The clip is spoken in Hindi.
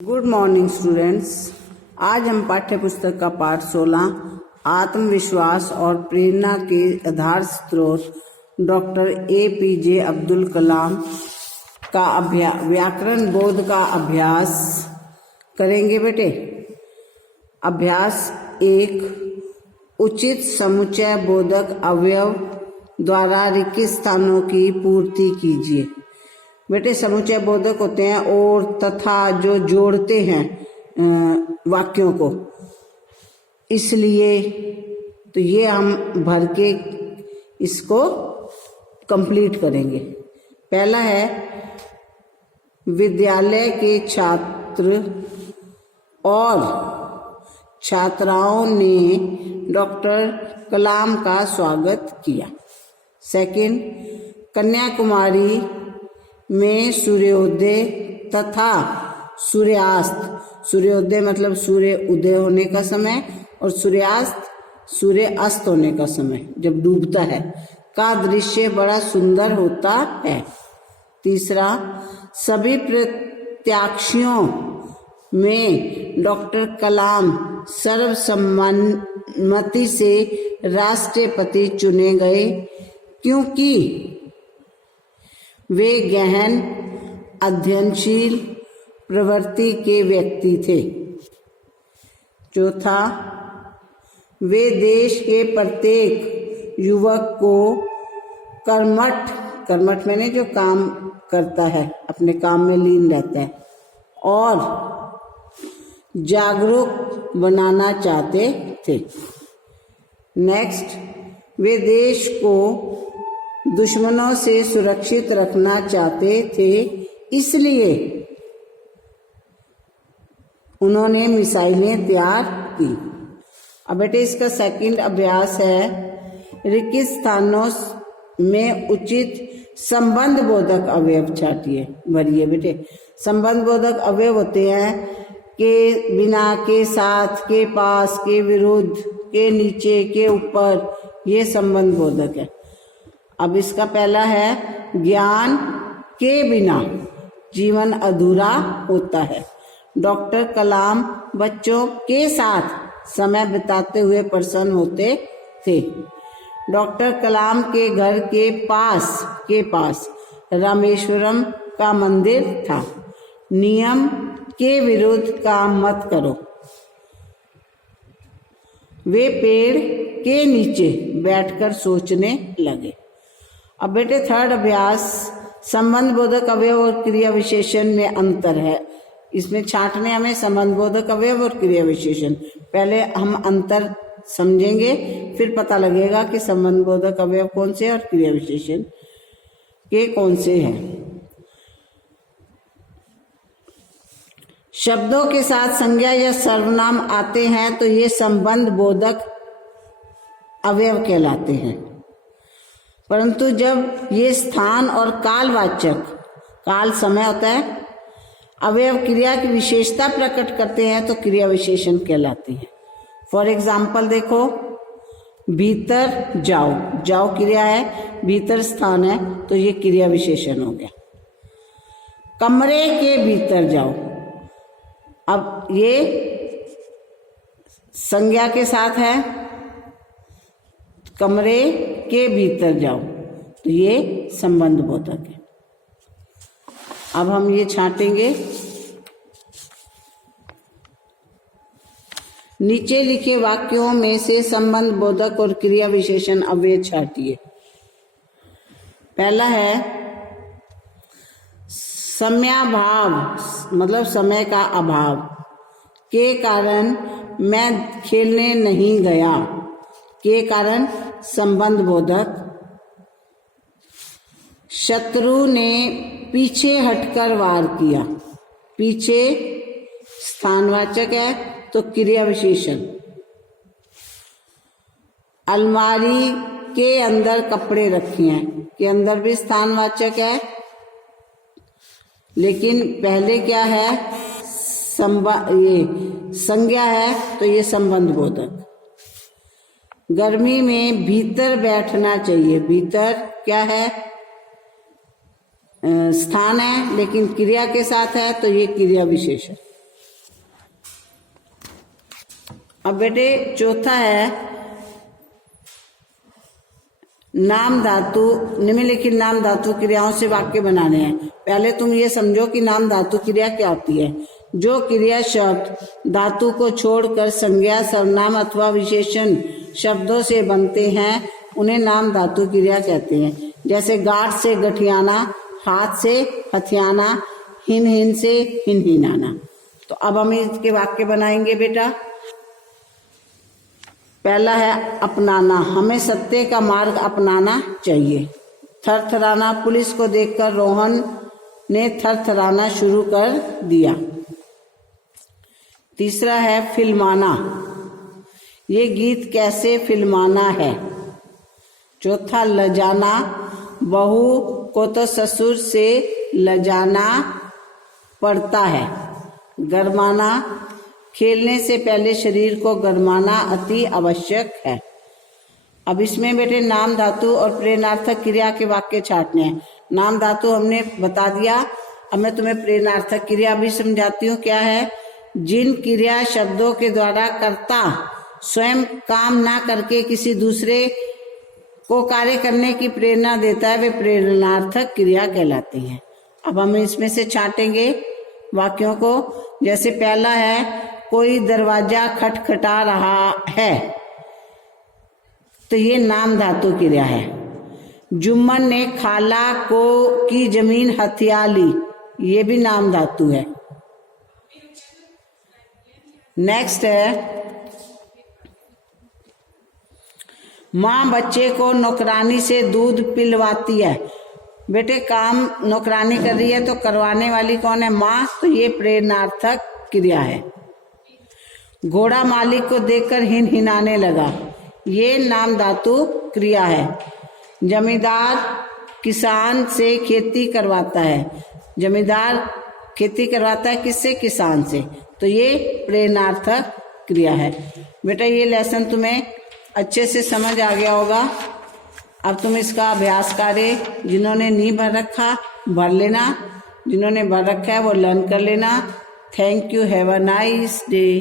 Good morning students. आज हम पाठ्य पुस्तक का पाठ 16 आत्मविश्वास और प्रेरणा के आधार स्रोत डॉक्टर APJ अब्दुल कलाम का व्याकरण बोध का अभ्यास करेंगे बेटे। अभ्यास 1, उचित समुच्चय बोधक अवयव द्वारा रिक्त स्थानों की पूर्ति कीजिए। बेटे समुच्चय बोधक होते हैं और तथा जो जोड़ते हैं वाक्यों को, इसलिए तो ये हम भर के इसको कंप्लीट करेंगे। पहला है, विद्यालय के छात्र और छात्राओं ने डॉक्टर कलाम का स्वागत किया। सेकंड, कन्याकुमारी में सूर्योदय तथा सूर्यास्त, सूर्योदय मतलब सूर्य उदय होने का समय और सूर्यास्त सूर्य अस्त होने का समय जब डूबता है का दृश्य बड़ा सुंदर होता है। तीसरा, सभी प्रत्याशियों में डॉक्टर कलाम सर्वसम्मति से राष्ट्रपति चुने गए क्योंकि वे गहन अध्ययनशील प्रवृत्ति के व्यक्ति थे। चौथा, वे देश के प्रत्येक युवक को कर्मठ मैंने जो काम करता है, अपने काम में लीन रहता है और जागरूक बनाना चाहते थे। नेक्स्ट, वे देश को दुश्मनों से सुरक्षित रखना चाहते थे, इसलिए उन्होंने मिसाइलें तैयार की। अब बेटे इसका सेकंड अभ्यास है, रिक्त स्थानों में उचित संबंध बोधक अवयव छाटिए भरिए। बेटे संबंध बोधक अवयव होते हैं के बिना, के साथ, के पास, के विरुद्ध, के नीचे, के ऊपर, ये संबंध बोधक है। अब इसका पहला है, ज्ञान के बिना जीवन अधूरा होता है। डॉक्टर कलाम बच्चों के साथ समय बिताते हुए प्रसन्न होते थे। डॉक्टर कलाम के घर के पास रामेश्वरम का मंदिर था। नियम के विरुद्ध काम मत करो। वे पेड़ के नीचे बैठकर सोचने लगे। अब बेटे थर्ड अभ्यास, संबंध बोधक अवयव और क्रिया विशेषण में अंतर है। इसमें छांटने हमें संबंध बोधक अवयव और क्रिया विशेषण। पहले हम अंतर समझेंगे, फिर पता लगेगा कि संबंध बोधक अवयव कौन से और क्रिया विशेषण के कौन से हैं। शब्दों के साथ संज्ञा या सर्वनाम आते हैं तो ये संबंध बोधक अवयव कहलाते हैं, परंतु जब ये स्थान और कालवाचक, काल समय होता है, अवयव क्रिया की विशेषता प्रकट करते हैं तो क्रिया विशेषण कहलाते हैं। फॉर एग्जाम्पल देखो, भीतर जाओ, जाओ क्रिया है, भीतर स्थान है तो ये क्रिया विशेषण हो गया। कमरे के भीतर जाओ, अब ये संज्ञा के साथ है, कमरे के भीतर जाओ तो ये संबंध बोधक है। अब हम ये छांटेंगे। नीचे लिखे वाक्यों में से संबंध बोधक और क्रिया विशेषण अवयव छाटिए। पहला है, समयाभाव मतलब समय का अभाव के कारण मैं खेलने नहीं गया। के कारण संबंध बोधक। शत्रु ने पीछे हटकर वार किया। पीछे स्थानवाचक है तो क्रिया विशेषण। अलमारी के अंदर कपड़े रखे हैं, के अंदर भी स्थानवाचक है, लेकिन पहले क्या है, ये संज्ञा है तो ये संबंध बोधक। गर्मी में भीतर बैठना चाहिए। भीतर क्या है, स्थान है, लेकिन क्रिया के साथ है तो ये क्रिया विशेषण। अब बेटे चौथा है नाम धातु, निम्नलिखित नाम धातु क्रियाओं से वाक्य बनाने हैं। पहले तुम ये समझो कि नाम धातु क्रिया क्या होती है। जो क्रिया शब्द धातु को छोड़कर संज्ञा, सर्वनाम अथवा विशेषण शब्दों से बनते हैं उन्हें नाम धातु क्रिया कहते हैं। जैसे गांठ से गठियाना, हाथ से हथियाना, हिन हिन से हिन हिनाना। तो अब हम इसके वाक्य बनाएंगे बेटा। पहला है अपनाना, हमें सत्य का मार्ग अपनाना चाहिए। थरथराना, पुलिस को देखकर रोहन ने थरथराना शुरू कर दिया। तीसरा है फिल्माना, ये गीत कैसे फिल्माना है। चौथा लजाना, बहू को तो ससुर से लजाना पड़ता है। गरमाना, खेलने से पहले शरीर को गरमाना अति आवश्यक है। अब इसमें बेटे नाम धातु और प्रेरणार्थक क्रिया के वाक्य छांटने हैं। नाम धातु हमने बता दिया, अब मैं तुम्हें प्रेरणार्थक क्रिया भी समझाती हूँ क्या है। जिन क्रिया शब्दों के द्वारा कर्ता स्वयं काम ना करके किसी दूसरे को कार्य करने की प्रेरणा देता है वे प्रेरणार्थक क्रिया कहलाती हैं। अब हम इसमें से छांटेंगे वाक्यों को। जैसे पहला है कोई दरवाजा खटखटा रहा है, तो ये नाम धातु क्रिया है। जुम्मन ने खाला को की जमीन हथिया ली, ये भी नाम धातु है। नेक्स्ट है माँ बच्चे को नौकरानी से दूध पिलवाती है। बेटे काम नौकरानी कर रही है तो करवाने वाली कौन है, माँ, तो ये प्रेरणार्थक क्रिया है। घोड़ा मालिक को देखकर हिन हिनाने लगा, ये नाम धातु क्रिया है। जमींदार किसान से खेती करवाता है, जमींदार खेती करवाता है किससे, किसान से, तो ये प्रेरणार्थक क्रिया है। बेटा ये लेसन तुम्हें अच्छे से समझ आ गया होगा। अब तुम इसका अभ्यास कार्य जिन्होंने नहीं भर रखा भर लेना, जिन्होंने भर रखा है वो लर्न कर लेना। Thank you, have a nice day.